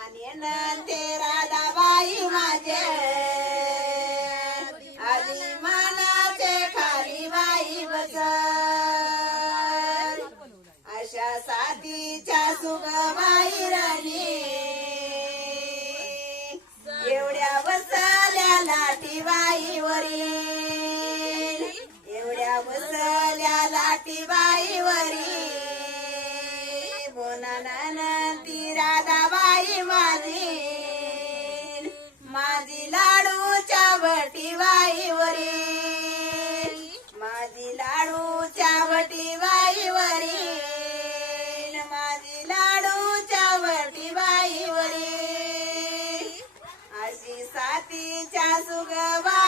माने नंदे राधाबाई माझे. आली मानाचे खाली बाई बस अशा साथीच्या सुगबाई राणी. एवढ्या बसल्या लाटीबाईवरील एवढ्या बसल्या लाटीबाई माझी लाडूच्या वटी वाईवरी. माझी लाडूच्या वटी वाईवरी. माझी लाडूच्या वटी वाईवरी. अशी साथीच्या सुगवा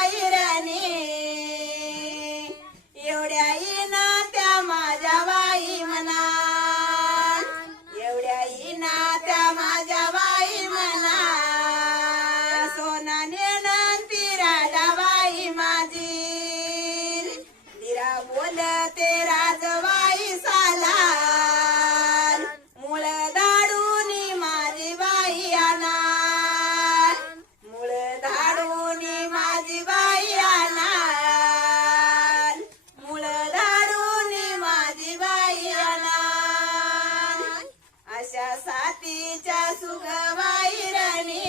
तिच्या सुगवाई राणी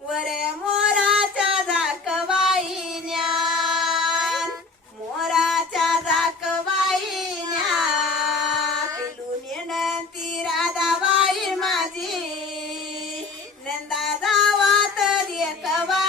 वर मोराच्या दाखवाई न्या मोराच्या दाखवाई न्या पिलून येणती राधाबाई माझी. नंदा जावा तरी कवा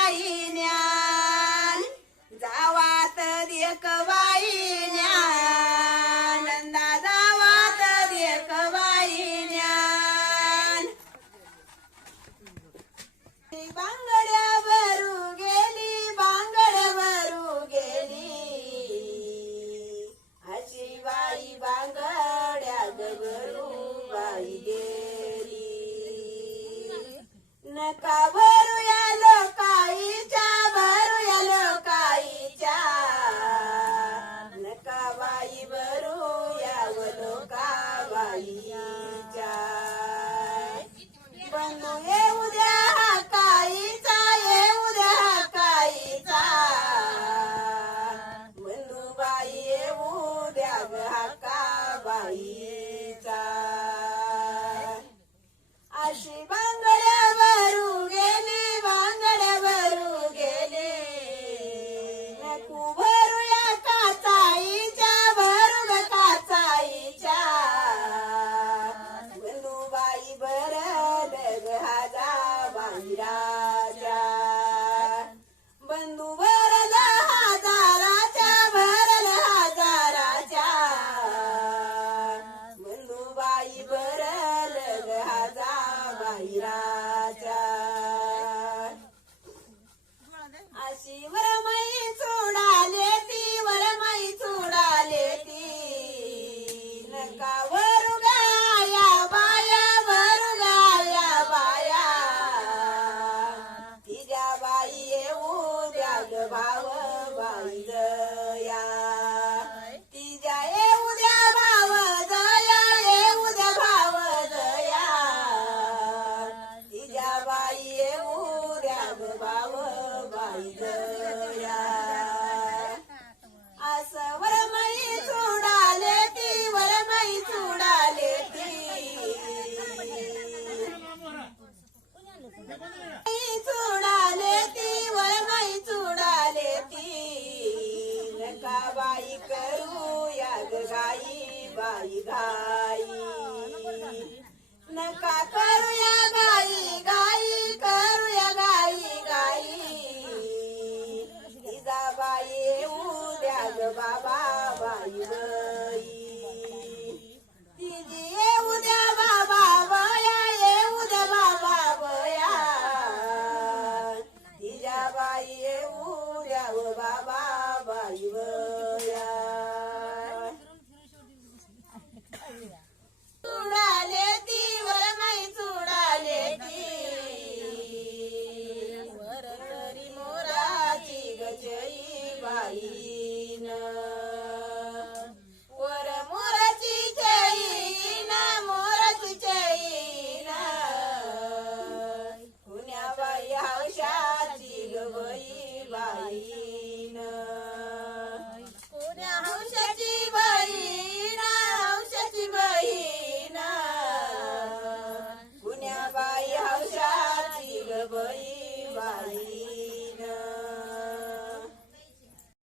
नाही ती वरमई चुडाले ती. ती वरमई चुडाले ती. नका बाई करू गाई बाई गाई. नका करू